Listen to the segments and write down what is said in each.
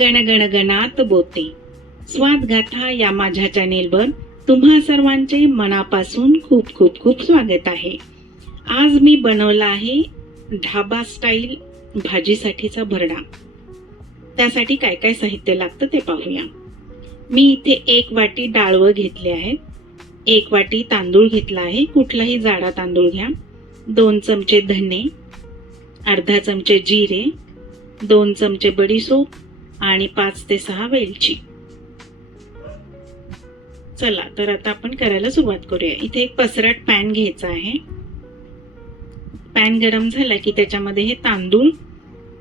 गणगणगणात बोते. स्वादगाथा या माझ्या चॅनेलवर तुम्हा सर्वांचे मनापासून खूप खूप खूप स्वागत आहे. आज मी बनवला आहे ढाबा स्टाईल भाजीसाठीचा भरडा. त्यासाठी काय काय साहित्य लागतं ते पाहूया. मी इथे एक वाटी डाळवं घेतले आहे एक वाटी तांदूळ घेतला आहे. कुठलाही जाडा तांदूळ घ्या. दोन चमचे धने अर्धा चमचे जिरे दोन चमचे बडीसोप आणि पाच ते सहा वेलची. चला तर आता आपण करायला सुरुवात करूया. इथे एक पसरट पॅन घ्यायचा आहे. पॅन गरम झाला की त्याच्यामध्ये हे तांदूळ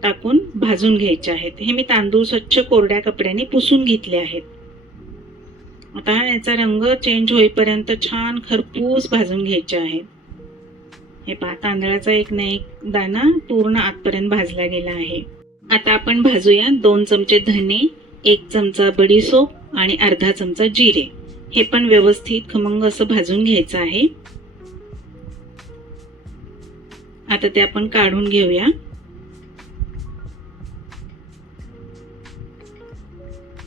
टाकून भाजून घ्यायचे आहेत. हे मी तांदूळ स्वच्छ कोरड्या कपड्याने पुसून घेतले आहेत. आता याचा रंग चेंज होईपर्यंत छान खरपूस भाजून घ्यायचे आहेत. हे पहा तांदळाचा एक ना एक दाना पूर्ण आतपर्यंत भाजला गेला आहे. आता आपण भाजूया दोन चमचे धने एक चमचा बडीसोप आणि अर्धा चमचा जिरे. हे पण व्यवस्थित खमंग असं भाजून घ्यायचं आहे. आता ते आपण काढून घेऊया.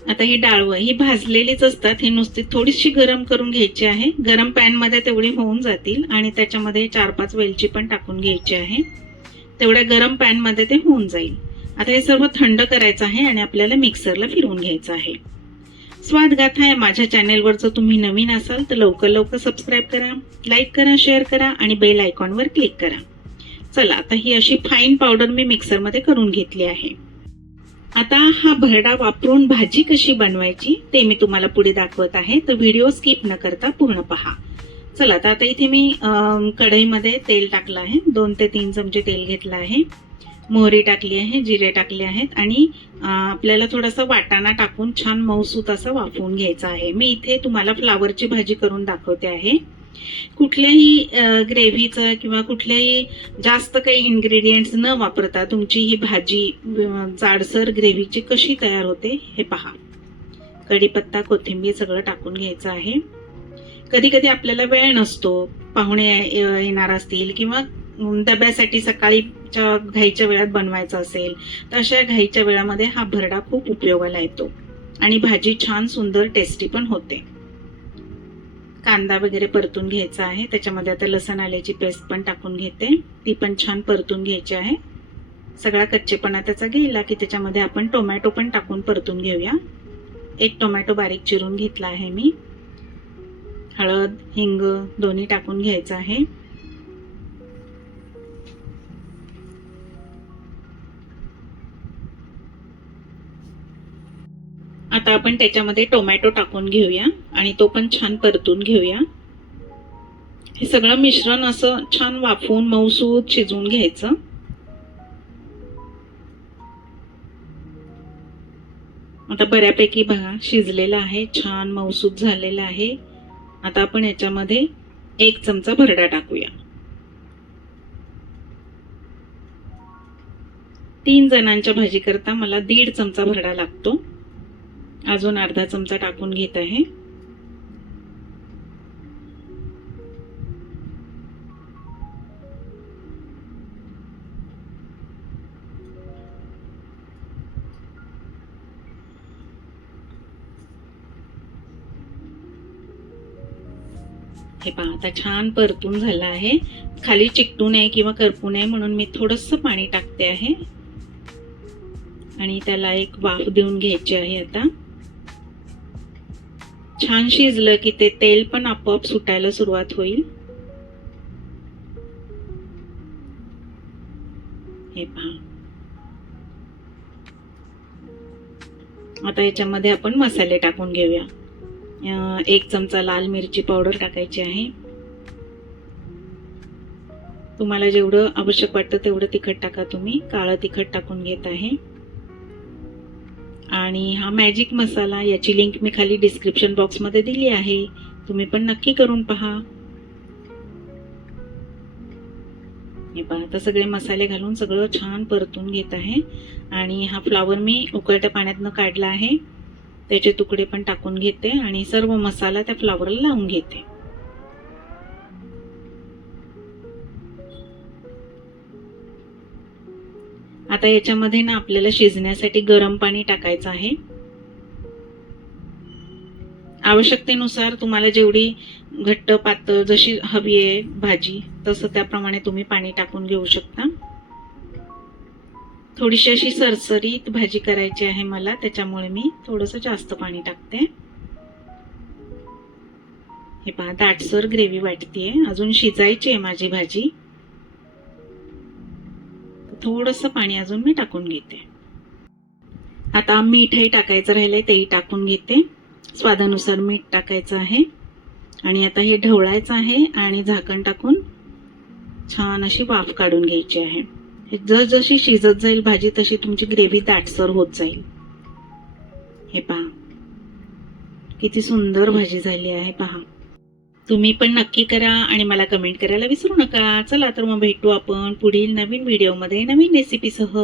आता ही डाळवं ही भाजलेलीच असतात ही नुसती थोडीशी गरम करून घ्यायची आहे. गरम पॅनमध्ये तेवढी होऊन जातील आणि त्याच्यामध्ये चार पाच वेलची पण टाकून घ्यायची आहे. तेवढ्या गरम पॅनमध्ये ते होऊन जाईल. आता हे सर्व थंड करायचं आहे आणि आपल्याला मिक्सरला फिरवून घ्यायचं आहे. स्वाद गाथा या माझ्या चॅनेलवर जर तुम्ही नवीन असाल तर लवकर लवकर सबस्क्राईब करा लाईक करा शेअर करा आणि बेल आयकॉनवर क्लिक करा. चला आता ही अशी फाईन पावडर मी मिक्सरमध्ये करून घेतली आहे. आता हा भरडा वापरून भाजी कशी बनवायची ते मी तुम्हाला पुढे दाखवत आहे. तर व्हिडिओ स्किप न करता पूर्ण पहा. चला तर आता इथे मी कढईमध्ये तेल टाकलं आहे. दोन ते तीन चमचे तेल घेतलं आहे. मोहरी टाकली आहे जिरे टाकले आहेत आणि आपल्याला थोडासा वाटाणा टाकून छान मऊसूत असं वाफवून घ्यायचं आहे. मी इथे तुम्हाला फ्लावरची भाजी करून दाखवते आहे. कुठल्याही ग्रेव्हीचं किंवा कुठल्याही जास्त काही इन्ग्रेडियंट्स न वापरता तुमची ही भाजी जाडसर ग्रेव्हीची कशी तयार होते हे पहा. कढीपत्ता कोथिंबीर सगळं टाकून घ्यायचं आहे. कधी कधी आपल्याला वेळ नसतो पाहुणे ये- येणार असतील किंवा डब्यासाठी सकाळीच्या घाईच्या वेळात बनवायचं असेल तर अशा घाईच्या वेळामध्ये हा भरडा खूप उपयोगाला येतो. आणि भाजी छान सुंदर टेस्टी पण होते. कांदा वगैरे परतून घ्यायचा आहे. त्याच्यामध्ये आता लसण आल्याची पेस्ट पण टाकून घेते. ती पण छान परतून घ्यायची आहे. सगळा कच्चेपणा त्याचा गेला की त्याच्यामध्ये आपण टोमॅटो पण टाकून परतून घेऊया. एक टोमॅटो बारीक चिरून घेतला आहे मी. हळद हिंग दोन्ही टाकून घ्यायचं आहे. आता आपण त्याच्यामध्ये टोमॅटो टाकून घेऊया आणि तो पण छान परतून घेऊया. हे सगळं मिश्रण असं छान वाफवून मऊसूत शिजवून घ्यायचं. आता बऱ्यापैकी बघा शिजलेलं आहे छान मऊसूत झालेलं आहे. आता आपण याच्यामध्ये एक चमचा भरडा टाकूया. तीन जणांच्या भाजी करता मला दीड चमचा भरडा लागतो. अजून अर्धा चमचा टाकून घेत आहे. हे पहा आता छान परतून झालं आहे. खाली चिकटू नये किंवा करपू नये म्हणून मी थोडस पाणी टाकते आहे. आणि त्याला एक वाफ देऊन घ्यायची आहे आता. छान शिजलं की ते तेल पण आपोआप सुटायला सुरुवात होईल. हे पहा. आता याच्यामध्ये आपण मसाले टाकून घेऊया. एक चमचा लाल मिरची पावडर टाकायची आहे. तुम्हाला जेवढं आवश्यक वाटतं तेवढं तिखट टाका तुम्ही. काळं तिखट टाकून घेत आहे. आणि हा मॅजिक मसाला याची लिंक मी खाली डिस्क्रिप्शन बॉक्समध्ये दिली आहे. तुम्ही पण नक्की करून पहा. हे पहा आता सगळे मसाले घालून सगळं छान परतून घेत आहे. आणि हा फ्लावर मी उकळत्या पाण्यातनं काढला आहे. त्याचे तुकडे पण टाकून घेते आणि सर्व मसाला त्या फ्लावरला लावून घेते. आता याच्यामध्ये ना आपल्याला शिजण्यासाठी गरम पाणी टाकायचं आहे. आवश्यकतेनुसार तुम्हाला जेवढी घट्ट पातळ जशी हवी आहे भाजी तसं त्याप्रमाणे तुम्ही पाणी टाकून घेऊ शकता. थोडीशी अशी सरसरीत भाजी करायची आहे मला त्याच्यामुळे मी थोडंसं जास्त पाणी टाकते. हे पहा दाटसर ग्रेव्ही वाटतीये. अजून शिजायची आहे माझी भाजी. थोडंसं पाणी अजून मी टाकून घेते. आता मीठही टाकायचं राहिलं आहे तेही टाकून घेते. स्वादानुसार मीठ टाकायचं आहे. आणि आता हे ढवळायचं आहे आणि झाकण टाकून छान अशी वाफ काढून घ्यायची आहे. हे जसजशी शिजत जाईल भाजी तशी तुमची ग्रेव्ही दाटसर होत जाईल. हे पहा. किती सुंदर भाजी झाली आहे पहा. तुम्ही पण नक्की करा आणि मला कमेंट करायला विसरू नका. चला तर मग भेटू आपण पुढील नवीन व्हिडिओमध्ये नवीन रेसिपीसह